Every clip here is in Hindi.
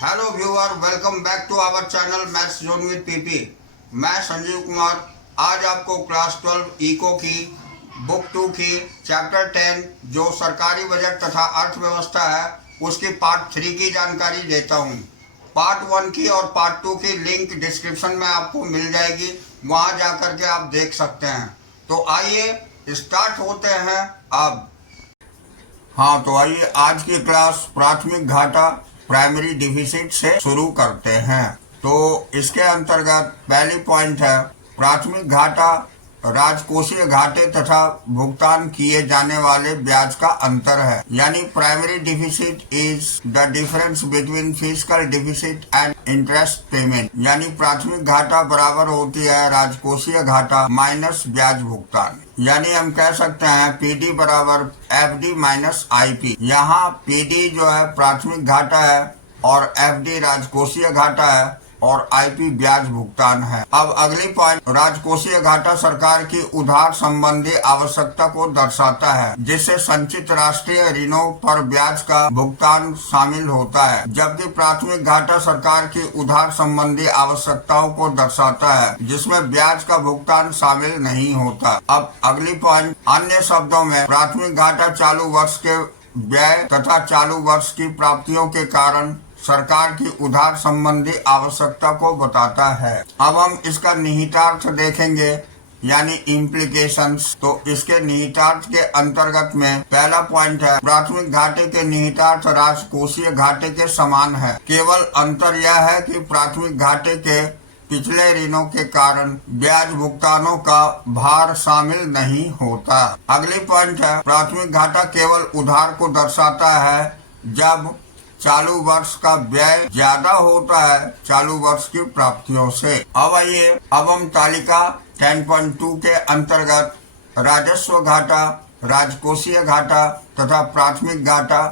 Hello viewer, welcome back to our channel maths zone with PP. मैं संजीव कुमार आज आपको क्लास 12 इको की बुक 2 की चैप्टर 10 जो सरकारी बजट तथा अर्थव्यवस्था है उसकी पार्ट 3 की जानकारी देता हूँ। पार्ट 1 की और पार्ट 2 की लिंक डिस्क्रिप्शन में आपको मिल जाएगी, वहाँ जा कर के आप देख सकते हैं। तो आइए स्टार्ट होते हैं अब। हाँ, तो आइए आज की क्लास प्राथमिक घाटा प्राइमरी डिफिसिट से शुरू करते हैं। तो इसके अंतर्गत पहली पॉइंट है प्राथमिक घाटा राजकोषीय घाटे तथा भुगतान किए जाने वाले ब्याज का अंतर है, यानी primary deficit is the difference between fiscal deficit and interest payment, यानी प्राथमिक घाटा बराबर होती है राजकोषीय घाटा माइनस ब्याज भुगतान। यानी हम कह सकते हैं पीडी बराबर एफडी माइनस आईपी। यहाँ पीडी जो है प्राथमिक घाटा है और एफडी राजकोषीय घाटा है और आईपी ब्याज भुगतान है। अब अगली पॉइंट राजकोषीय घाटा सरकार की उधार संबंधी आवश्यकता को दर्शाता है, जिससे संचित राष्ट्रीय ऋणों पर ब्याज का भुगतान शामिल होता है, जबकि प्राथमिक घाटा सरकार की उधार संबंधी आवश्यकताओं को दर्शाता है, जिसमें ब्याज का भुगतान शामिल नहीं होता। अब अगली पॉइंट अन्य शब्दों में प्राथमिक घाटा चालू वर्ष के व्यय तथा चालू वर्ष की प्राप्तियों के कारण सरकार की उधार संबंधी आवश्यकता को बताता है। अब हम इसका निहितार्थ देखेंगे, यानी इम्प्लीकेशंस। तो इसके निहितार्थ के अंतर्गत में पहला पॉइंट है प्राथमिक घाटे के निहितार्थ राजकोषीय घाटे के समान है, केवल अंतर यह है कि प्राथमिक घाटे के पिछले ऋणों के कारण ब्याज भुगतानों का भार शामिल नहीं होता। अगली पॉइंट है प्राथमिक घाटा केवल उधार को दर्शाता है जब चालू वर्ष का व्यय ज्यादा होता है चालू वर्ष की प्राप्तियों से। अब आइए अब हम तालिका 10.2 के अंतर्गत राजस्व घाटा, राजकोषीय घाटा तथा प्राथमिक घाटा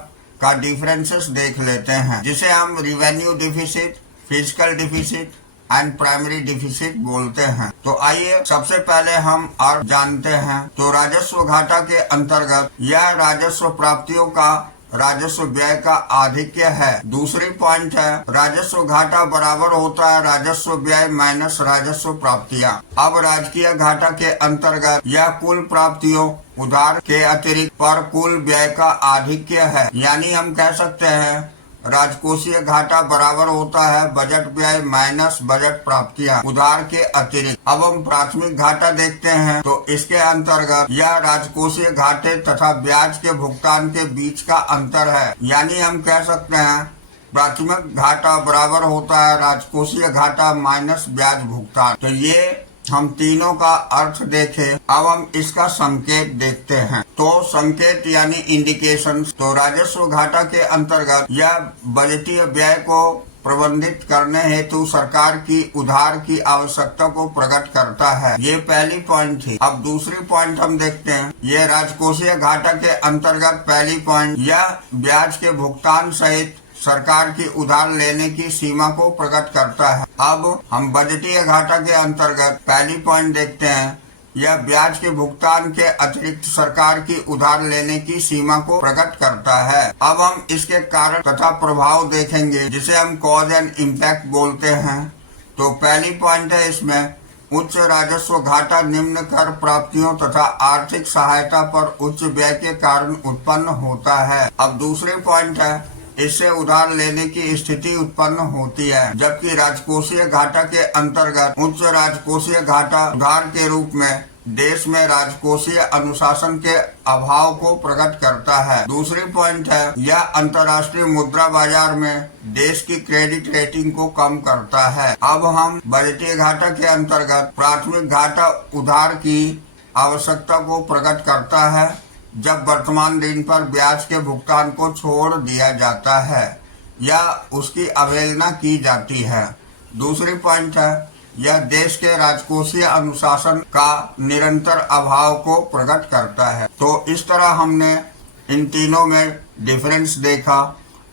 का डिफरेंसेस देख लेते हैं, जिसे हम revenue deficit, fiscal deficit and primary deficit बोलते हैं। तो आइए सबसे पहले हम अर्थ जानते हैं। तो राजस्व घाटा के अंतर्गत यह राजस्व प्राप्तियों का राजस्व व्यय का आधिक्य है। दूसरी पॉइंट है राजस्व घाटा बराबर होता है राजस्व व्यय माइनस राजस्व प्राप्तियां। अब राजकीय घाटा के अंतर्गत यह कुल प्राप्तियों उधार के अतिरिक्त पर कुल व्यय का आधिक्य है, यानी हम कह सकते हैं राजकोषीय घाटा बराबर होता है बजट व्यय माइनस बजट प्राप्तियां उधार के अतिरिक्त। अब हम प्राथमिक घाटा देखते हैं। तो इसके अंतर्गत यह राजकोषीय घाटे तथा ब्याज के भुगतान के बीच का अंतर है, यानी हम कह सकते हैं प्राथमिक घाटा बराबर होता है राजकोषीय घाटा माइनस ब्याज भुगतान। तो ये हम तीनों का अर्थ देखें। अब हम इसका संकेत देखते हैं। तो संकेत यानी इंडिकेशंस। तो राजस्व घाटा के अंतर्गत यह बजटीय व्यय को प्रबंधित करने हेतु सरकार की उधार की आवश्यकता को प्रकट करता है। ये पहली पॉइंट थी। अब दूसरी पॉइंट हम देखते हैं। ये राजकोषीय घाटा के अंतर्गत पहली पॉइंट यह ब्याज के भुगतान सहित सरकार की उधार लेने की सीमा को प्रकट करता है। अब हम बजटीय घाटा के अंतर्गत पहली पॉइंट देखते हैं। यह ब्याज के भुगतान के अतिरिक्त सरकार की उधार लेने की सीमा को प्रकट करता है। अब हम इसके कारण तथा प्रभाव देखेंगे, जिसे हम कॉज एंड इम्पैक्ट बोलते हैं। तो पहली पॉइंट है इसमें उच्च राजस्व घाटा निम्न कर प्राप्तियों तथा आर्थिक सहायता पर उच्च व्यय के कारण उत्पन्न होता है। अब दूसरी पॉइंट है इससे उधार लेने की स्थिति उत्पन्न होती है, जबकि राजकोषीय घाटा के अंतर्गत उच्च राजकोषीय घाटा उधार के रूप में देश में राजकोषीय अनुशासन के अभाव को प्रकट करता है। दूसरी पॉइंट है यह अंतर्राष्ट्रीय मुद्रा बाजार में देश की क्रेडिट रेटिंग को कम करता है। अब हम बजटीय घाटा के अंतर्गत प्राथमिक घाटा उधार की आवश्यकता को प्रकट करता है जब वर्तमान ऋण पर ब्याज के भुगतान को छोड़ दिया जाता है या उसकी अवहेलना की जाती है। दूसरी पॉइंट है यह देश के राजकोषीय अनुशासन का निरंतर अभाव को प्रकट करता है। तो इस तरह हमने इन तीनों में डिफरेंस देखा।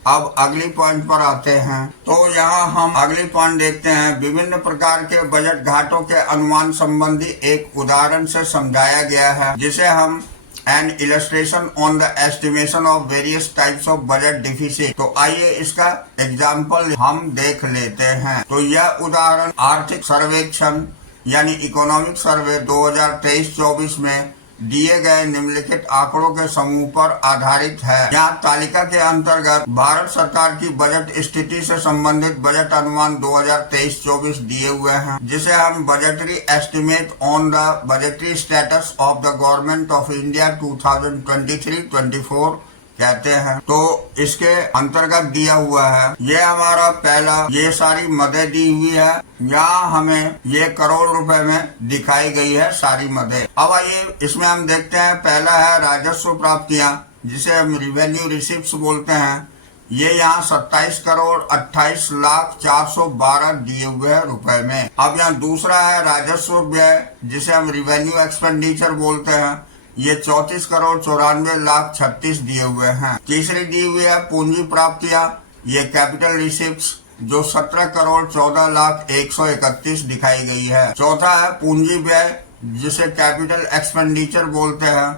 अब अगली पॉइंट पर आते हैं। तो यहाँ हम अगली पॉइंट देखते हैं। विभिन्न प्रकार के बजट घाटों के अनुमान संबंधी एक उदाहरण से समझाया गया है, जिसे हम and illustration on the estimation of various types of budget deficit. तो आइए इसका एग्जाम्पल हम देख लेते हैं। तो यह उदाहरण आर्थिक सर्वेक्षण यानी इकोनॉमिक सर्वे 2023-24 में दिए गए निम्नलिखित आंकड़ों के समूह पर आधारित है। यहाँ तालिका के अंतर्गत भारत सरकार की बजट स्थिति से संबंधित बजट अनुमान 2023-24 दिए हुए हैं, जिसे हम budgetary estimate on the budgetary status of the government of India 2023-24 कहते हैं। तो इसके अंतर्गत दिया हुआ है, ये हमारा पहला, ये सारी मदें दी हुई है। यहाँ हमें ये करोड़ रुपए में दिखाई गई है सारी मदें। अब आइए इसमें हम देखते हैं, पहला है राजस्व प्राप्तियां, जिसे हम रिवेन्यू रिसिप्ट्स बोलते हैं। ये यहाँ 27 करोड़ 28 लाख 412 दिए हुए हैं रुपए में। अब यहाँ दूसरा है राजस्व व्यय, जिसे हम रिवेन्यू एक्सपेंडिचर बोलते हैं। ये 34 करोड़ 94 लाख 36 दिए हुए हैं। तीसरी दी हुई है पूंजी प्राप्तियां, ये कैपिटल रिसिप्ट्स, जो 17 करोड़ 14 लाख 131 दिखाई गई है। चौथा है पूंजी व्यय, जिसे कैपिटल एक्सपेंडिचर बोलते हैं।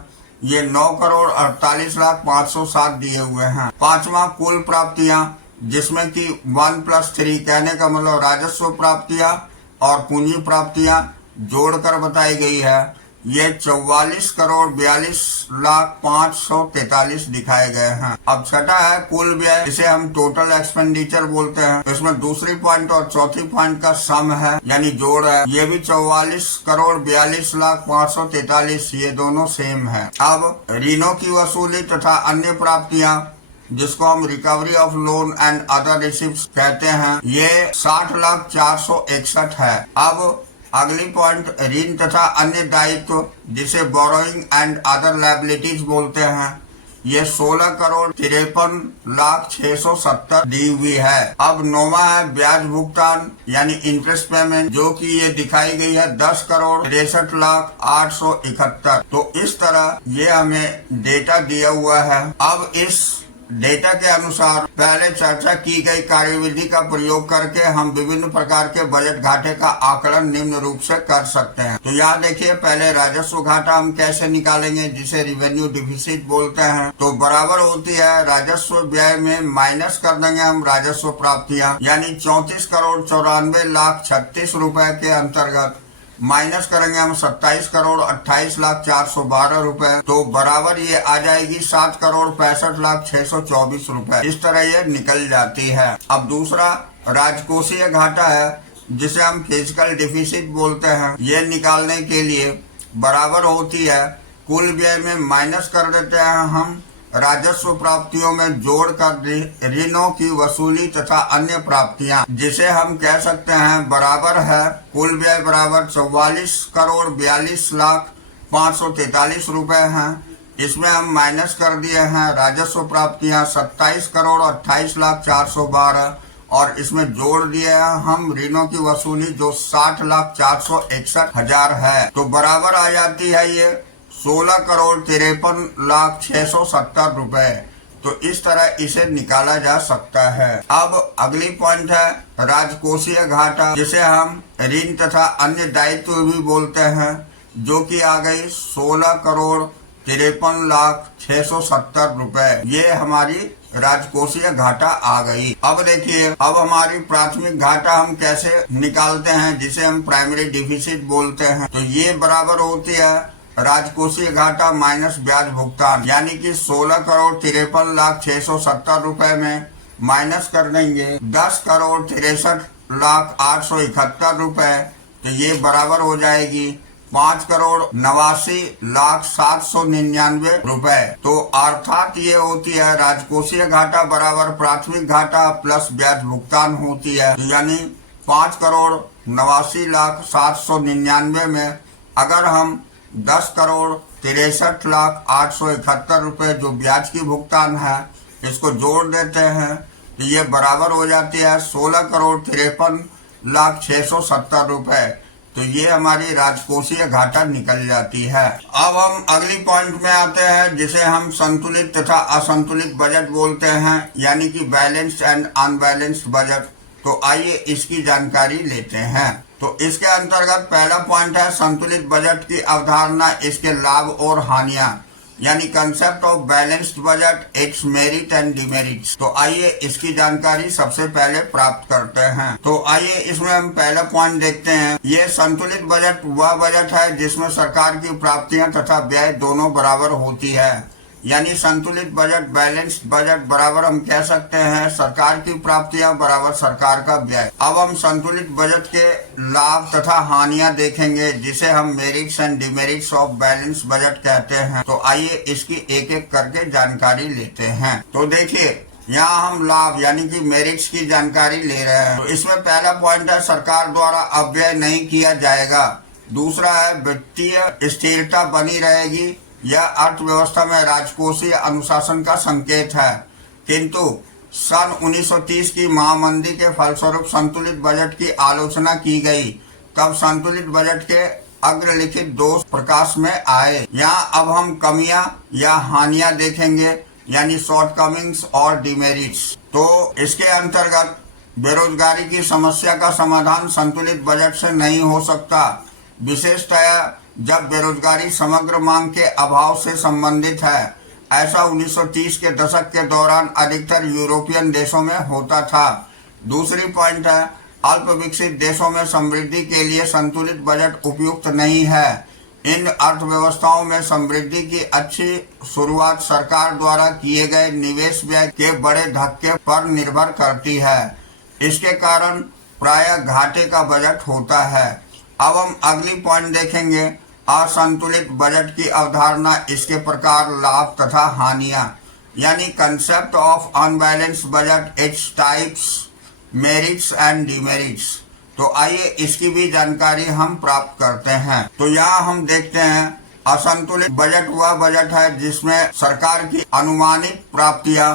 ये 9 करोड़ 48 लाख 507 दिए हुए हैं। पांचवा कुल प्राप्तियां, जिसमें कि 1+3 कहने का मतलब राजस्व प्राप्तियां और पूंजी प्राप्तियां जोड़कर बताई गई है। ये 44 करोड़ 42 लाख 543 दिखाए गए हैं। अब छठा है कुल व्यय, इसे हम टोटल एक्सपेंडिचर बोलते हैं। इसमें दूसरी पॉइंट और चौथी पॉइंट का सम है, यानी जोड़ है। ये भी 44 करोड़ 42 लाख 543, ये दोनों सेम है। अब ऋणों की वसूली तथा अन्य प्राप्तियां, जिसको हम recovery of loan and other receipts कहते हैं, ये 60 लाख 461 है। अब अगली पॉइंट ऋण तथा अन्य दायित्व, जिसे बोरोइंग एंड अदर लायबिलिटीज बोलते हैं, ये 16 करोड़ 53 लाख 670 दी हुई है। अब नौवां है ब्याज भुगतान यानी इंटरेस्ट पेमेंट, जो कि ये दिखाई गई है 10 करोड़ 63 लाख 871। तो इस तरह ये हमें डेटा दिया हुआ है। अब इस डेटा के अनुसार पहले चर्चा की गई कार्यविधि का प्रयोग करके हम विभिन्न प्रकार के बजट घाटे का आकलन निम्न रूप से कर सकते हैं। तो यहाँ देखिए, पहले राजस्व घाटा हम कैसे निकालेंगे, जिसे रिवेन्यू डिफिसिट बोलते हैं। तो बराबर होती है राजस्व व्यय में माइनस कर देंगे हम राजस्व प्राप्तियां, यानी 34 करोड़ 94 लाख 36 रुपए के अंतर्गत माइनस करेंगे हम 27 करोड़ 28 लाख 412 रुपए। तो बराबर ये आ जाएगी 7 करोड़ 65 लाख 624 रुपए। इस तरह ये निकल जाती है। अब दूसरा राजकोषीय घाटा है, जिसे हम फिजिकल डिफिसिट बोलते हैं। ये निकालने के लिए बराबर होती है कुल व्यय में माइनस कर देते हैं हम राजस्व प्राप्तियों में जोड़कर ऋणों की वसूली तथा अन्य प्राप्तियां, जिसे हम कह सकते हैं बराबर है कुल व्यय बराबर 44 करोड़ 42 लाख 543 रुपए हैं। इसमें हम माइनस कर दिए हैं राजस्व प्राप्तियां 27 करोड़ 28 लाख 412 और इसमें जोड़ दिए हैं हम ऋणों की वसूली, जो 60 लाख 461 हजार है। तो बराबर आ जाती है ये 16 करोड़ 53 लाख 670 रुपए। तो इस तरह इसे निकाला जा सकता है। अब अगली पॉइंट है राजकोषीय घाटा, जिसे हम ऋण तथा अन्य दायित्व भी बोलते हैं, जो कि आ गई 16 करोड़ 53 लाख 670 रुपए। ये हमारी राजकोषीय घाटा आ गई। अब देखिए, अब हमारी प्राथमिक घाटा हम कैसे निकालते हैं, जिसे हम प्राइमरी डिफिसिट बोलते हैं। तो ये बराबर होती है राजकोषीय घाटा माइनस ब्याज भुगतान, यानी कि 16 करोड़ 53 लाख 670 रुपए में माइनस कर देंगे 10 करोड़ 63 लाख 871 रुपए। तो ये बराबर हो जाएगी 5 करोड़ 89 लाख 799 रुपए। तो अर्थात ये होती है राजकोषीय घाटा बराबर प्राथमिक घाटा प्लस ब्याज भुगतान होती है। यानी 5 करोड़ 89 लाख 799 में अगर हम 10 करोड़ 63 लाख 871 रुपए जो ब्याज की भुगतान है, इसको जोड़ देते हैं, तो ये बराबर हो जाती है 16 करोड़ 53 लाख 670 रुपए। तो ये हमारी राजकोषीय घाटा निकल जाती है। अब हम अगली पॉइंट में आते हैं, जिसे हम संतुलित तथा असंतुलित बजट बोलते हैं, यानी कि बैलेंस्ड एंड अनबैलेंस्ड बजट। तो आइए इसकी जानकारी लेते हैं। तो इसके अंतर्गत पहला पॉइंट है संतुलित बजट की अवधारणा, इसके लाभ और हानियां। यानी concept of balanced budget, it's merit and demerits. तो आइए इसकी जानकारी सबसे पहले प्राप्त करते हैं। तो आइए इसमें हम पहला पॉइंट देखते हैं। ये संतुलित बजट वह बजट है जिसमें सरकार की प्राप्तियां तथा व्यय दोनों बराबर होती है। यानी संतुलित बजट, बैलेंस्ड बजट बराबर हम कह सकते हैं सरकार की प्राप्तियां बराबर सरकार का व्यय। अब हम संतुलित बजट के लाभ तथा हानियां देखेंगे, जिसे हम merits and demerits of balance budget कहते हैं। तो आइए इसकी एक एक करके जानकारी लेते हैं। तो देखिए, यहाँ हम लाभ यानी कि मेरिट्स की जानकारी ले रहे हैं। तो इसमें पहला पॉइंट है सरकार द्वारा अपव्यय नहीं किया जाएगा। दूसरा है वित्तीय स्थिरता बनी रहेगी। यह अर्थव्यवस्था में राजकोषीय अनुशासन का संकेत है। किंतु सन 1930 की महामंदी के फलस्वरूप संतुलित बजट की आलोचना की गई। तब संतुलित बजट के अग्रलिखित दोष प्रकाश में आए। यहाँ अब हम कमियां या हानियां देखेंगे, यानी शॉर्टकमिंग्स और डिमेरिट्स। तो इसके अंतर्गत बेरोजगारी की समस्या का समाधान संतुलित बजट से नहीं हो सकता, विशेषतया जब बेरोजगारी समग्र मांग के अभाव से संबंधित है। ऐसा 1930 के दशक के दौरान अधिकतर यूरोपियन देशों में होता था। दूसरी पॉइंट है अल्प विकसित देशों में समृद्धि के लिए संतुलित बजट उपयुक्त नहीं है। इन अर्थव्यवस्थाओं में समृद्धि की अच्छी शुरुआत सरकार द्वारा किए गए निवेश व्यय के बड़े धक्के पर निर्भर करती है। इसके कारण प्रायः घाटे का बजट होता है। अब हम अगली पॉइंट देखेंगे, असंतुलित बजट की अवधारणा, इसके प्रकार, लाभ तथा हानियां। यानी concept of unbalanced budget, its types, merits and demerits. तो आइए इसकी भी जानकारी हम प्राप्त करते हैं। तो यहाँ हम देखते हैं असंतुलित बजट वह बजट है जिसमें सरकार की अनुमानित प्राप्तियां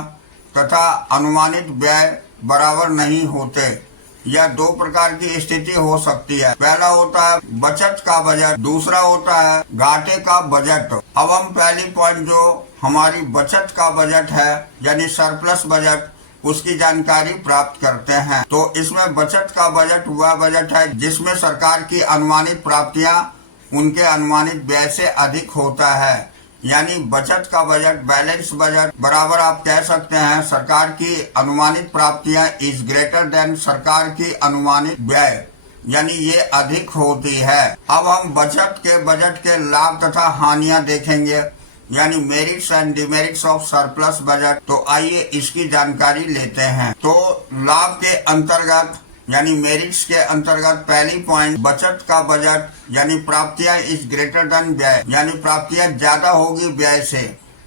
तथा अनुमानित व्यय बराबर नहीं होते। यह दो प्रकार की स्थिति हो सकती है। पहला होता है बचत का बजट, दूसरा होता है घाटे का बजट। अब हम पहली पॉइंट जो हमारी बचत का बजट है यानी सरप्लस बजट, उसकी जानकारी प्राप्त करते हैं। तो इसमें बचत का बजट वह बजट है जिसमें सरकार की अनुमानित प्राप्तियां उनके अनुमानित व्यय से अधिक होता है। यानी बचत का बजट, बैलेंस बजट बराबर आप कह सकते हैं सरकार की अनुमानित प्राप्तियां इज ग्रेटर देन सरकार की अनुमानित व्यय, यानी ये अधिक होती है। अब हम बचत के बजट के लाभ तथा हानियां देखेंगे, यानी merits and demerits of surplus budget. तो आइए इसकी जानकारी लेते हैं। तो लाभ के अंतर्गत यानी मेरिट्स के अंतर्गत पहली पॉइंट बचत का बजट यानी प्राप्तियां इज ग्रेटर देन व्यय, यानी प्राप्तियां ज्यादा होगी व्यय से।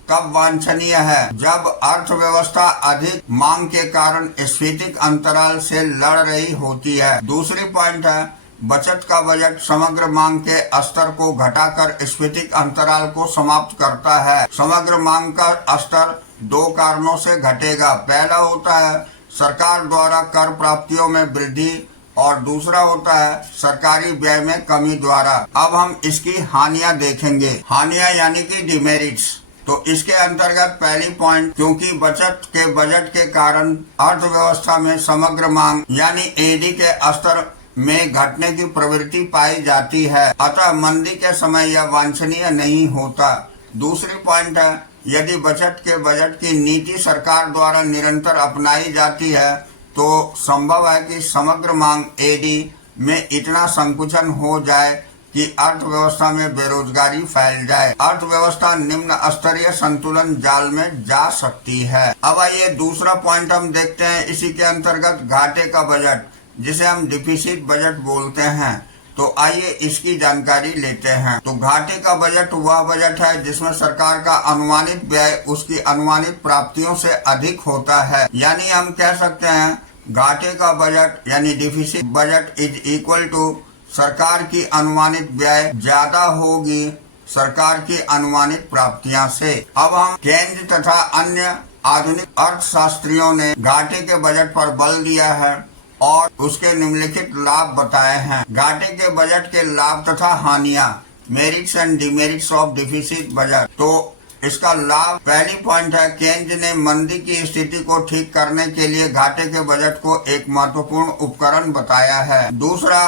कब वांछनीय है? जब अर्थव्यवस्था अधिक मांग के कारण स्फीतिक अंतराल से लड़ रही होती है। दूसरी पॉइंट है बचत का बजट समग्र मांग के स्तर को घटाकर स्फीतिक अंतराल को समाप्त करता है। समग्र मांग का स्तर दो कारणों से घटेगा। पहला होता है सरकार द्वारा कर प्राप्तियों में वृद्धि और दूसरा होता है सरकारी व्यय में कमी द्वारा। अब हम इसकी हानियां देखेंगे। हानियां यानी कि डिमेरिट्स। तो इसके अंतर्गत पहली पॉइंट, क्योंकि बचत के बजट के कारण अर्थव्यवस्था में समग्र मांग यानी एडी के स्तर में घटने की प्रवृत्ति पाई जाती है, अतः मंदी के समय यह वांछनीय नहीं होता। दूसरी पॉइंट है यदि बचत के बजट की नीति सरकार द्वारा निरंतर अपनाई जाती है तो संभव है कि समग्र मांग एडी में इतना संकुचन हो जाए कि अर्थव्यवस्था में बेरोजगारी फैल जाए। अर्थव्यवस्था निम्न स्तरीय संतुलन जाल में जा सकती है। अब आइए दूसरा पॉइंट हम देखते हैं इसी के अंतर्गत घाटे का बजट, जिसे हम डिफिसिट बजट बोलते हैं। तो आइए इसकी जानकारी लेते हैं। तो घाटे का बजट वह बजट है जिसमें सरकार का अनुमानित व्यय उसकी अनुमानित प्राप्तियों से अधिक होता है। यानी हम कह सकते हैं घाटे का बजट यानी deficit budget is equal to सरकार की अनुमानित व्यय ज्यादा होगी सरकार की अनुमानित प्राप्तियां से। अब हम केंद्र तथा अन्य आधुनिक अर्थशास्त्रियों ने घाटे के बजट पर बल दिया है और उसके निम्नलिखित लाभ बताए हैं। घाटे के बजट के लाभ तथा हानियां, merits and demerits of deficit budget. तो इसका लाभ, पहली पॉइंट है केंद्र ने मंदी की स्थिति को ठीक करने के लिए घाटे के बजट को एक महत्वपूर्ण उपकरण बताया है। दूसरा,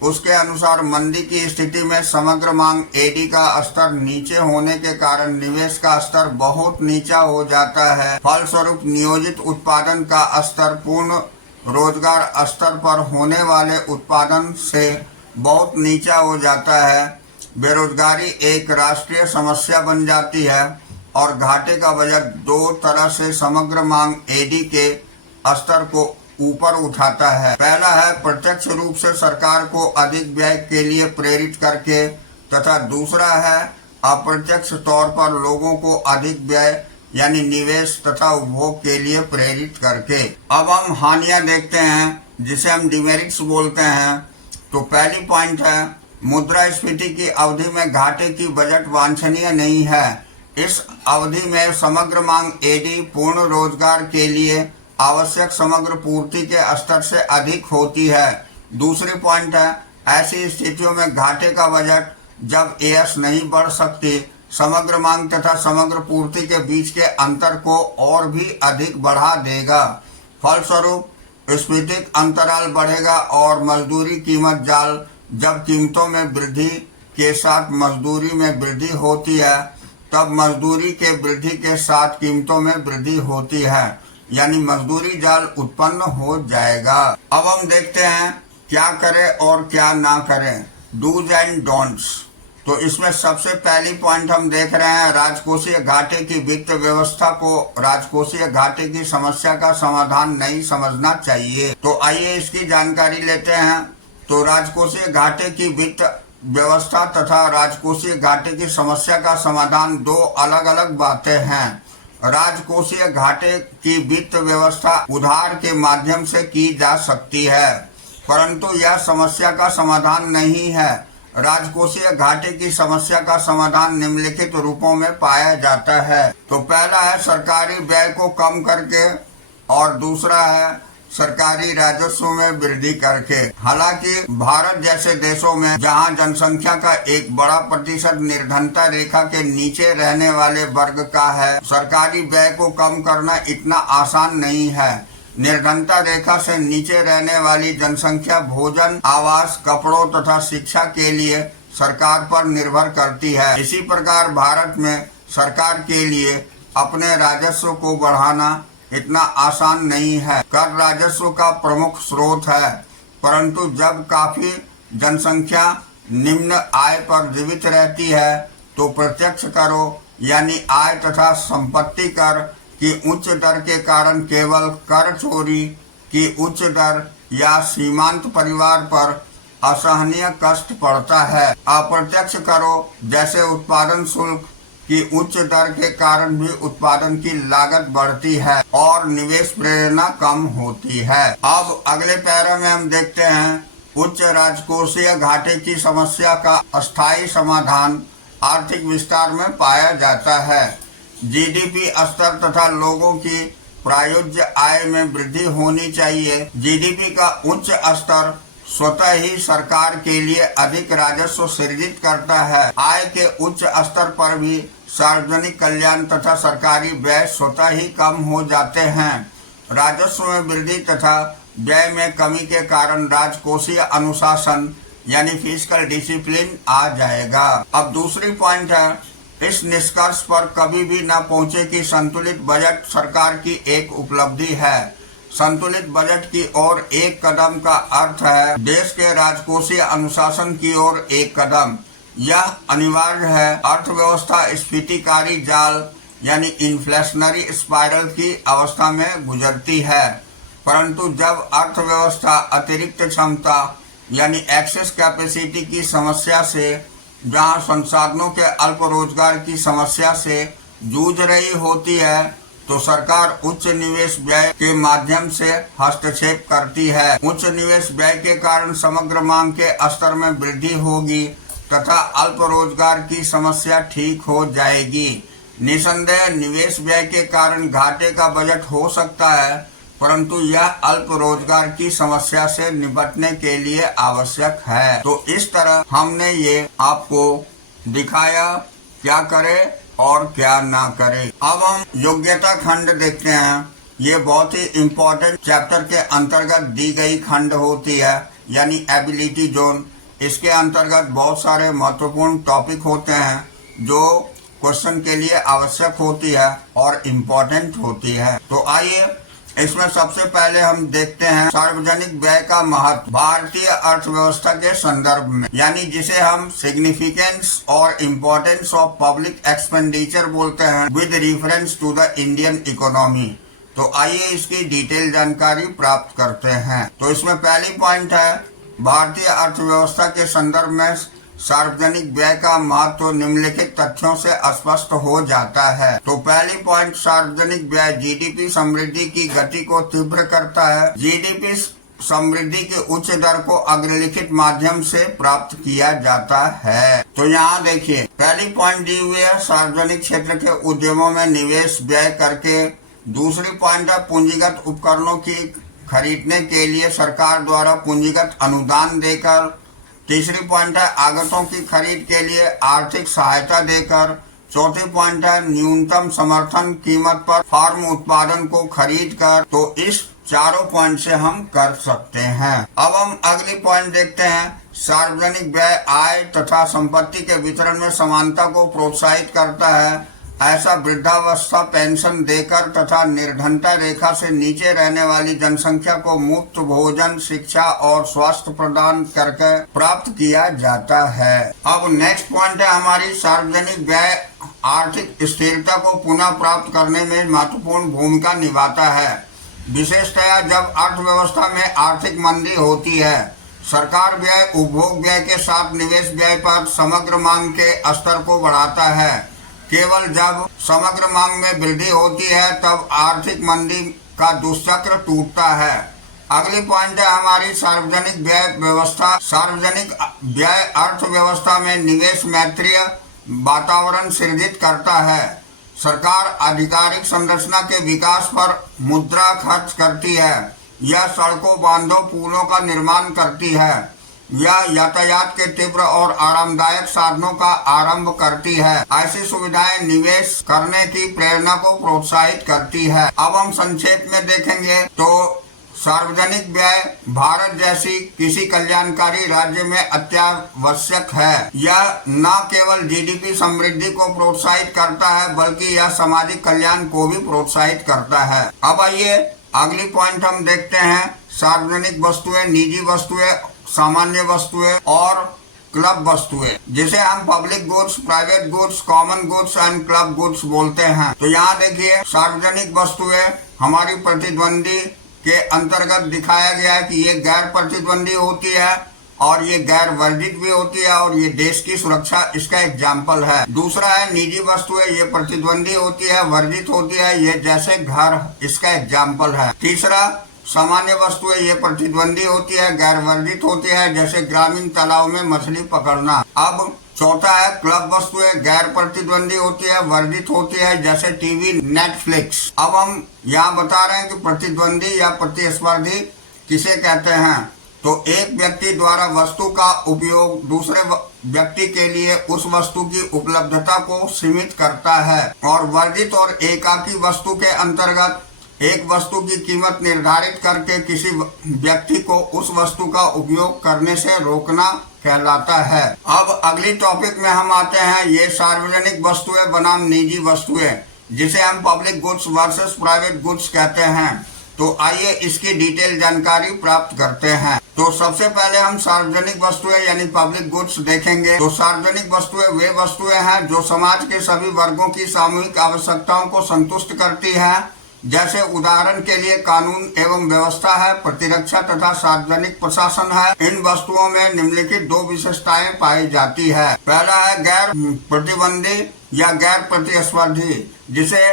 उसके अनुसार मंदी की स्थिति में समग्र मांग एडी का स्तर नीचे होने के कारण निवेश का स्तर बहुत नीचा हो जाता है। फलस्वरूप नियोजित उत्पादन का स्तर पूर्ण रोजगार स्तर पर होने वाले उत्पादन से बहुत नीचा हो जाता है। बेरोजगारी एक राष्ट्रीय समस्या बन जाती है और घाटे का बजट दो तरह से समग्र मांग एडी के स्तर को ऊपर उठाता है। पहला है प्रत्यक्ष रूप से सरकार को अधिक व्यय के लिए प्रेरित करके, तथा दूसरा है अप्रत्यक्ष तौर पर लोगों को अधिक व्यय यानी निवेश तथा उपभोग के लिए प्रेरित करके। अब हम हानियां देखते हैं जिसे हम डिमेरिट्स बोलते हैं। तो पहली पॉइंट है मुद्रास्फीति की अवधि में घाटे की बजट वांछनीय नहीं है। इस अवधि में समग्र मांग एडी पूर्ण रोजगार के लिए आवश्यक समग्र पूर्ति के स्तर से अधिक होती है। दूसरी पॉइंट है ऐसी स्थितियों में घाटे का बजट जब एएस नहीं बढ़ सकती, समग्र मांग तथा समग्र पूर्ति के बीच के अंतर को और भी अधिक बढ़ा देगा। फलस्वरूप स्फीतिक अंतराल बढ़ेगा और मजदूरी कीमत जाल जब कीमतों में वृद्धि के साथ मजदूरी में वृद्धि होती है, तब मजदूरी के वृद्धि के साथ कीमतों में वृद्धि होती है, यानी मजदूरी जाल उत्पन्न हो जाएगा। अब हम देखते हैं क्या करें और क्या ना करें, डूज एंड डोंट्स। तो इसमें सबसे पहली पॉइंट हम देख रहे हैं राजकोषीय घाटे की वित्त व्यवस्था को राजकोषीय घाटे की समस्या का समाधान नहीं समझना चाहिए। तो आइए इसकी जानकारी लेते हैं। तो राजकोषीय घाटे की वित्त व्यवस्था तथा राजकोषीय घाटे की समस्या का समाधान दो अलग अलग बातें हैं। राजकोषीय घाटे की वित्त व्यवस्था उधार के माध्यम से की जा सकती है, परंतु यह समस्या का समाधान नहीं है। राजकोषीय घाटे की समस्या का समाधान निम्नलिखित रूपों में पाया जाता है। तो पहला है सरकारी व्यय को कम करके और दूसरा है सरकारी राजस्व में वृद्धि करके। हालांकि भारत जैसे देशों में जहां जनसंख्या का एक बड़ा प्रतिशत निर्धनता रेखा के नीचे रहने वाले वर्ग का है, सरकारी व्यय को कम करना इतना आसान नहीं है। निर्धनता रेखा से नीचे रहने वाली जनसंख्या भोजन, आवास, कपड़ों तथा शिक्षा के लिए सरकार पर निर्भर करती है। इसी प्रकार भारत में सरकार के लिए अपने राजस्व को बढ़ाना इतना आसान नहीं है। कर राजस्व का प्रमुख स्रोत है, परंतु जब काफी जनसंख्या निम्न आय पर जीवित रहती है तो प्रत्यक्ष करों यानी आय तथा संपत्ति कर की उच्च दर के कारण केवल कर चोरी की उच्च दर या सीमांत परिवार पर असहनीय कष्ट पड़ता है। अप्रत्यक्ष करों जैसे उत्पादन शुल्क की उच्च दर के कारण भी उत्पादन की लागत बढ़ती है और निवेश प्रेरणा कम होती है। अब अगले पैरा में हम देखते हैं उच्च राजकोषीय घाटे की समस्या का अस्थायी समाधान आर्थिक विस्तार में पाया जाता है। जीडीपी स्तर तथा लोगों की प्रायोज्य आय में वृद्धि होनी चाहिए। जीडीपी का उच्च स्तर स्वतः ही सरकार के लिए अधिक राजस्व सृजित करता है। आय के उच्च स्तर पर भी सार्वजनिक कल्याण तथा सरकारी व्यय स्वतः ही कम हो जाते हैं। राजस्व में वृद्धि तथा व्यय में कमी के कारण राजकोषीय अनुशासन यानी फिस्कल डिसिप्लिन आ जाएगा। अब दूसरी पॉइंट है इस निष्कर्ष पर कभी भी न पहुंचे कि संतुलित बजट सरकार की एक उपलब्धि है। संतुलित बजट की ओर एक कदम का अर्थ है देश के राजकोषीय अनुशासन की ओर एक कदम। यह अनिवार्य है। अर्थव्यवस्था स्फीतिकारी जाल यानी इन्फ्लेशनरी स्पाइरल की अवस्था में गुजरती है, परंतु जब अर्थव्यवस्था अतिरिक्त क्षमता यानी एक्सेस कैपेसिटी की समस्या से, जहां संसाधनों के अल्प रोजगार की समस्या से जूझ रही होती है, तो सरकार उच्च निवेश व्यय के माध्यम से हस्तक्षेप करती है। उच्च निवेश व्यय के कारण समग्र मांग के स्तर में वृद्धि होगी तथा अल्प रोजगार की समस्या ठीक हो जाएगी। निसंदेह निवेश व्यय के कारण घाटे का बजट हो सकता है, परंतु यह अल्प रोजगार की समस्या से निपटने के लिए आवश्यक है। तो इस तरह हमने ये आपको दिखाया क्या करें और क्या ना करें। अब हम योग्यता खंड देखते हैं। ये बहुत ही इम्पोर्टेंट चैप्टर के अंतर्गत दी गई खंड होती है। यानी एबिलिटी जोन। इसके अंतर्गत बहुत सारे महत्वपूर्ण टॉपिक होते हैं जो क्वेश्चन के लिए आवश्यक होती है और इम्पोर्टेंट होती है। तो आइए इसमें सबसे पहले हम देखते हैं सार्वजनिक व्यय का महत्व भारतीय अर्थव्यवस्था के संदर्भ में, यानी जिसे हम सिग्निफिकेंस और इम्पोर्टेंस ऑफ पब्लिक एक्सपेंडिचर बोलते हैं with reference to the Indian economy. तो आइए इसकी डिटेल जानकारी प्राप्त करते हैं। तो इसमें पहली पॉइंट है भारतीय अर्थव्यवस्था के संदर्भ में सार्वजनिक व्यय का महत्व निम्नलिखित तथ्यों से स्पष्ट हो जाता है। तो पहली पॉइंट, सार्वजनिक व्यय जीडीपी समृद्धि की गति को तीव्र करता है। जीडीपी समृद्धि के उच्च दर को अग्रलिखित माध्यम से प्राप्त किया जाता है। तो यहाँ देखिए पहली पॉइंट दी हुई है सार्वजनिक क्षेत्र के उद्यमों में निवेश व्यय करके। दूसरी पॉइंट है पूंजीगत उपकरणों की खरीदने के लिए सरकार द्वारा पूंजीगत अनुदान देकर। तीसरी पॉइंट है आगतों की खरीद के लिए आर्थिक सहायता देकर। चौथी पॉइंट है न्यूनतम समर्थन कीमत पर फार्म उत्पादन को खरीद कर। तो इस चारों पॉइंट से हम कर सकते हैं। अब हम अगली पॉइंट देखते हैं सार्वजनिक व्यय आय तथा संपत्ति के वितरण में समानता को प्रोत्साहित करता है। ऐसा वृद्धावस्था पेंशन देकर तथा निर्धनता रेखा से नीचे रहने वाली जनसंख्या को मुफ्त भोजन, शिक्षा और स्वास्थ्य प्रदान करके प्राप्त किया जाता है। अब नेक्स्ट पॉइंट है हमारी सार्वजनिक व्यय आर्थिक स्थिरता को पुनः प्राप्त करने में महत्वपूर्ण भूमिका निभाता है, विशेषतया जब अर्थव्यवस्था में आर्थिक मंदी होती है। सरकार व्यय उपभोग व्यय के साथ निवेश व्यय पर समग्र मांग के स्तर को बढ़ाता है। केवल जब समग्र मांग में वृद्धि होती है तब आर्थिक मंदी का दुष्चक्र टूटता है। अगली पॉइंट है हमारी सार्वजनिक व्यय व्यवस्था। सार्वजनिक व्यय अर्थव्यवस्था में निवेश मैत्रीय वातावरण सृजित करता है। सरकार आधिकारिक संरचना के विकास पर मुद्रा खर्च करती है। यह सड़कों, बांधों, पुलों का निर्माण करती है। यह यातायात के तीव्र और आरामदायक साधनों का आरंभ करती है। ऐसी सुविधाएं निवेश करने की प्रेरणा को प्रोत्साहित करती है। अब हम संक्षेप में देखेंगे तो सार्वजनिक व्यय भारत जैसी किसी कल्याणकारी राज्य में अत्यावश्यक है। यह न केवल जीडीपी समृद्धि को प्रोत्साहित करता है बल्कि यह सामाजिक कल्याण को भी प्रोत्साहित करता है। अब आइए अगली पॉइंट हम देखते हैं सार्वजनिक वस्तुएं, निजी वस्तुएं, सामान्य वस्तुएं और क्लब वस्तुएं, जिसे हम public goods, private goods, common goods and club goods बोलते हैं। तो यहाँ देखिए सार्वजनिक वस्तुएं हमारी प्रतिद्वंदी के अंतर्गत दिखाया गया है कि ये गैर प्रतिद्वंदी होती है और ये गैर वर्जित भी होती है और ये देश की सुरक्षा इसका एग्जाम्पल है। दूसरा है निजी वस्तुएं, ये प्रतिद्वंदी होती है, वर्जित होती है, ये जैसे घर इसका एग्जाम्पल है। तीसरा सामान्य वस्तुएं, ये प्रतिद्वंदी होती है, गैर वर्जित होती है, जैसे ग्रामीण तालाब में मछली पकड़ना। अब चौथा है क्लब वस्तुएं, गैर प्रतिद्वंदी होती है, वर्जित होती है, जैसे टीवी, नेटफ्लिक्स। अब हम यहाँ बता रहे हैं कि प्रतिद्वंदी या प्रतिस्पर्धी किसे कहते हैं। तो एक व्यक्ति द्वारा वस्तु का उपयोग दूसरे व्यक्ति के लिए उस वस्तु की उपलब्धता को सीमित करता है। और वर्जित और एकाकी वस्तु के अंतर्गत एक वस्तु की कीमत निर्धारित करके किसी व्यक्ति को उस वस्तु का उपयोग करने से रोकना कहलाता है। अब अगली टॉपिक में हम आते हैं ये सार्वजनिक वस्तुएं बनाम निजी वस्तुएं, जिसे हम public goods versus private goods कहते हैं। तो आइए इसकी डिटेल जानकारी प्राप्त करते हैं। तो सबसे पहले हम सार्वजनिक वस्तुएं यानी पब्लिक गुड्स देखेंगे। तो सार्वजनिक वस्तुएं वे वस्तुएं हैं जो समाज के सभी वर्गों की सामूहिक आवश्यकताओं को संतुष्ट करती हैं, जैसे उदाहरण के लिए कानून एवं व्यवस्था है, प्रतिरक्षा तथा सार्वजनिक प्रशासन है। इन वस्तुओं में निम्नलिखित दो विशेषताएं पाई जाती है। पहला है गैर प्रतिबंधी या गैर प्रतिस्पर्धी, जिसे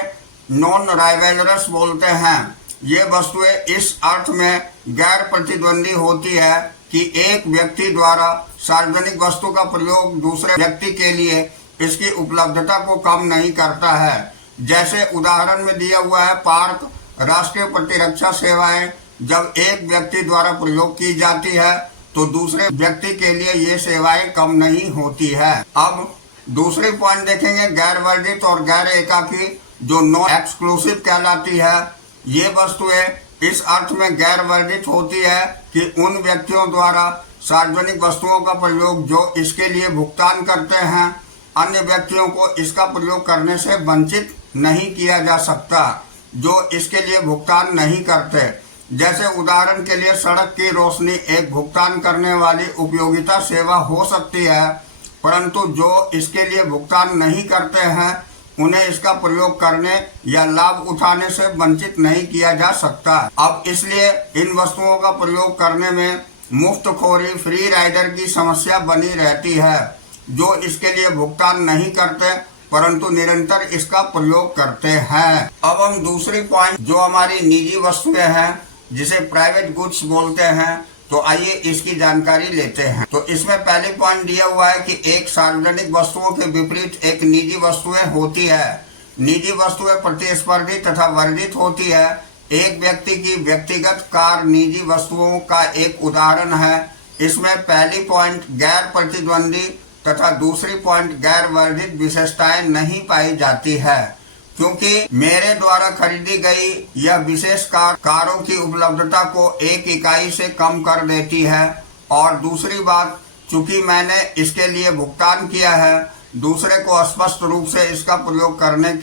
नॉन राइवलरस बोलते हैं। ये वस्तुएं इस अर्थ में गैर प्रतिद्वंदी होती है कि एक व्यक्ति द्वारा सार्वजनिक वस्तु का प्रयोग दूसरे व्यक्ति के लिए इसकी उपलब्धता को कम नहीं करता है। जैसे उदाहरण में दिया हुआ है पार्क, राष्ट्रीय प्रतिरक्षा सेवाएं जब एक व्यक्ति द्वारा प्रयोग की जाती है तो दूसरे व्यक्ति के लिए ये सेवाएं कम नहीं होती है। अब दूसरी पॉइंट देखेंगे गैर वर्जित और गैर एकाकी, जो नॉन एक्सक्लूसिव कहलाती है। ये वस्तुएं इस अर्थ में गैर वर्जित होती है कि उन व्यक्तियों द्वारा सार्वजनिक वस्तुओं का प्रयोग जो इसके लिए भुगतान करते हैं, अन्य व्यक्तियों को इसका प्रयोग करने से वंचित नहीं किया जा सकता जो इसके लिए भुगतान नहीं करते। जैसे उदाहरण के लिए सड़क की रोशनी एक भुगतान करने वाली उपयोगिता सेवा हो सकती है, परंतु जो इसके लिए भुगतान नहीं करते हैं उन्हें इसका प्रयोग करने या लाभ उठाने से वंचित नहीं किया जा सकता। अब इसलिए इन वस्तुओं का प्रयोग करने में मुफ्तखोरी, फ्री राइडर की समस्या बनी रहती है जो इसके लिए भुगतान नहीं करते परंतु निरंतर इसका प्रयोग करते हैं। अब हम दूसरी पॉइंट जो हमारी निजी वस्तुएं हैं जिसे प्राइवेट गुड्स बोलते हैं, तो आइए इसकी जानकारी लेते हैं। तो इसमें पहले पॉइंट दिया हुआ है कि एक सार्वजनिक वस्तुओं के विपरीत एक निजी वस्तुएं होती है। निजी वस्तुएं प्रतिस्पर्धी तथा वर्जित होती है। एक व्यक्ति की व्यक्तिगत कार निजी वस्तुओं का एक उदाहरण है। इसमें पहली पॉइंट गैर प्रतिद्वंदी तथा दूसरी पॉइंट गैर वर्जित विशेषताएं नहीं पाई जाती है, क्योंकि मेरे द्वारा खरीदी गई यह विशेष कार कारों की उपलब्धता को एक इकाई से कम कर देती है। और दूसरी बात, चूंकि मैंने इसके लिए भुगतान किया है, दूसरे को स्पष्ट रूप से इसका प्रयोग करने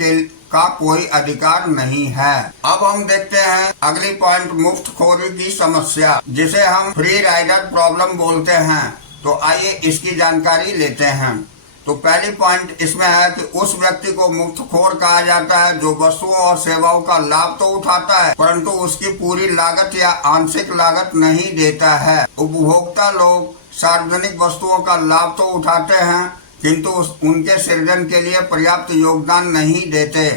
का कोई अधिकार नहीं है। अब हम देखते हैं अगली पॉइंट, मुफ्तखोरी की समस्या जिसे हम फ्री राइडर प्रॉब्लम बोलते हैं। तो आइए इसकी जानकारी लेते हैं। तो पहली पॉइंट इसमें है कि उस व्यक्ति को मुफ्तखोर कहा जाता है जो वस्तुओं और सेवाओं का लाभ तो उठाता है परंतु उसकी पूरी लागत या आंशिक लागत नहीं देता है। उपभोक्ता लोग सार्वजनिक वस्तुओं का लाभ तो उठाते हैं किंतु उनके सृजन के लिए पर्याप्त योगदान नहीं देते।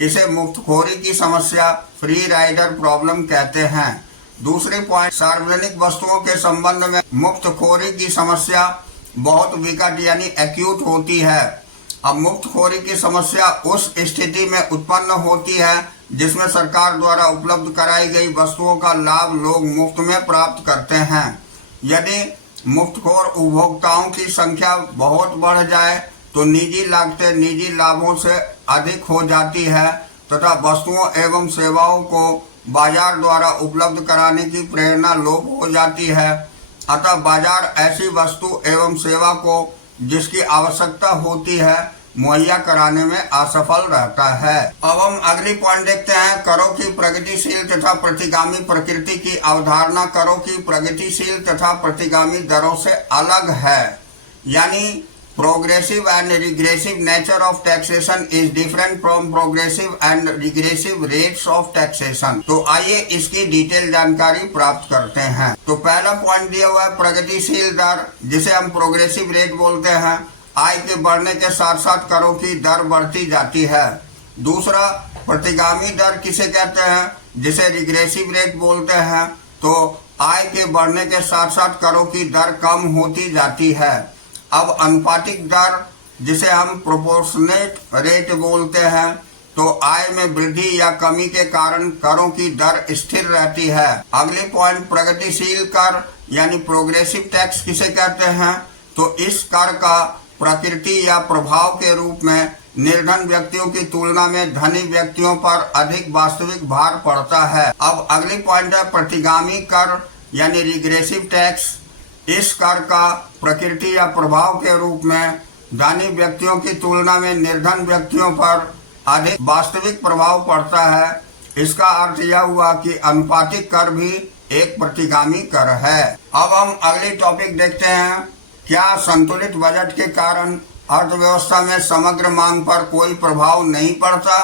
इसे मुफ्तखोरी की समस्या, फ्री राइडर प्रॉब्लम कहते हैं। दूसरी पॉइंट, सार्वजनिक वस्तुओं के संबंध में मुफ्तखोरी की समस्या बहुत विकट यानी एक्यूट होती है। अब मुफ्तखोरी की समस्या उस स्थिति में उत्पन्न होती है जिसमें सरकार द्वारा उपलब्ध कराई गई वस्तुओं का लाभ लोग मुफ्त में प्राप्त करते हैं। यदि मुफ्तखोर उपभोक्ताओं की संख्या बहुत बढ़ जाए तो निजी लागतें निजी लाभों से अधिक हो जाती है तथा वस्तुओं एवं सेवाओं को बाजार द्वारा उपलब्ध कराने की प्रेरणा लोप हो जाती है। अतः बाजार ऐसी वस्तु एवं सेवा को जिसकी आवश्यकता होती है मुहैया कराने में असफल रहता है। अब हम अगली पॉइंट देखते हैं, करों की प्रगतिशील तथा प्रतिगामी प्रकृति की अवधारणा करों की प्रगतिशील तथा प्रतिगामी दरों से अलग है। यानी progressive and regressive nature of taxation is different from progressive and regressive rates of taxation. तो आइए इसकी डिटेल जानकारी प्राप्त करते हैं। तो पहला पॉइंट दिया हुआ है प्रगतिशील दर जिसे हम प्रोग्रेसिव रेट बोलते हैं। आय के बढ़ने के साथ साथ करों की दर बढ़ती जाती है। दूसरा, प्रतिगामी दर किसे कहते हैं, जिसे रिग्रेसिव रेट बोलते हैं। तो आय के बढ़ने के साथ साथ करों की दर कम होती जाती है। अब अनुपातिक दर जिसे हम प्रोपोर्शनेट रेट बोलते हैं, तो आय में वृद्धि या कमी के कारण करों की दर स्थिर रहती है। अगले पॉइंट, प्रगतिशील कर यानी प्रोग्रेसिव टैक्स किसे कहते हैं। तो इस कर का प्रकृति या प्रभाव के रूप में निर्धन व्यक्तियों की तुलना में धनी व्यक्तियों पर अधिक वास्तविक भार पड़ता है। अब अगली पॉइंट है प्रतिगामी कर यानी रिग्रेसिव टैक्स। इस कर का प्रकृति या प्रभाव के रूप में धनी व्यक्तियों की तुलना में निर्धन व्यक्तियों पर अधिक वास्तविक प्रभाव पड़ता है। इसका अर्थ यह हुआ कि अनुपातिक कर भी एक प्रतिगामी कर है। अब हम अगली टॉपिक देखते हैं, क्या संतुलित बजट के कारण अर्थव्यवस्था में समग्र मांग पर कोई प्रभाव नहीं पड़ता,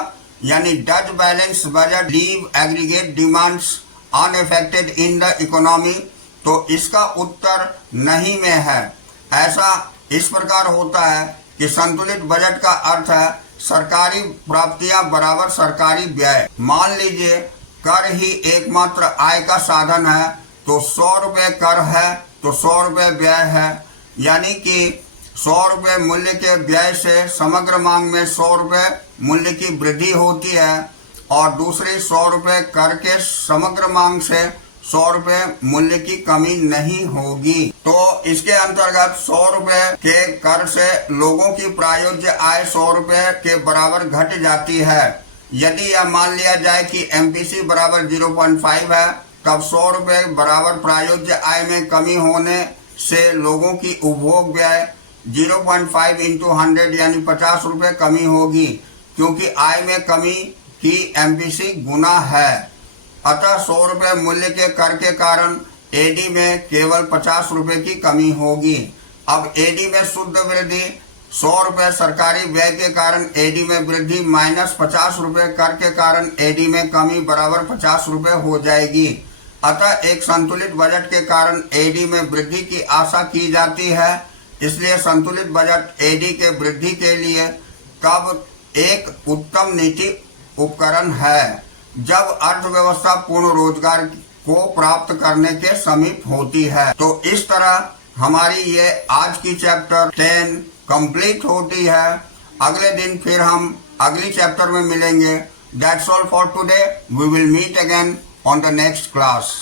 यानी does balance budget leave aggregate demands unaffected in the economy. तो इसका उत्तर नहीं में है। ऐसा इस प्रकार होता है कि संतुलित बजट का अर्थ है सरकारी प्राप्तियां बराबर सरकारी व्यय। मान लीजिए कर ही एकमात्र आय का साधन है, तो 100 रुपये कर है तो 100 रुपये व्यय है, यानी कि 100 रुपये मूल्य के व्यय से समग्र मांग में 100 रुपये मूल्य की वृद्धि होती है और दूसरी 100 रुपये कर के समग्र मांग से 100 रुपये मूल्य की कमी नहीं होगी। तो इसके अंतर्गत 100 रुपये के कर से लोगों की प्रायोज्य आय 100 रुपये के बराबर घट जाती है। यदि यह मान लिया जाए कि MPC बराबर 0.5 है, तब 100 रुपये बराबर प्रायोज्य आय में कमी होने से लोगों की उपभोग व्यय 0.5 इंटू 100 यानी 50 रुपये कमी होगी, क्योंकि आय में कमी की MPC गुना है। अतः 100 रुपये मूल्य के कर के कारण AD में केवल 50 रुपये की कमी होगी। अब AD में शुद्ध वृद्धि 100 रुपये सरकारी व्यय के कारण AD में वृद्धि माइनस 50 रुपये कर के कारण AD में कमी बराबर 50 रुपये हो जाएगी। अतः एक संतुलित बजट के कारण AD में वृद्धि की आशा की जाती है। इसलिए संतुलित बजट AD के वृद्धि के लिए तब एक उत्तम नीति उपकरण है जब अर्थव्यवस्था पूर्ण रोजगार को प्राप्त करने के समीप होती है। तो इस तरह हमारी ये आज की चैप्टर 10 कंप्लीट होती है। अगले दिन फिर हम अगली चैप्टर में मिलेंगे। That's all for today. We will meet again on the next class.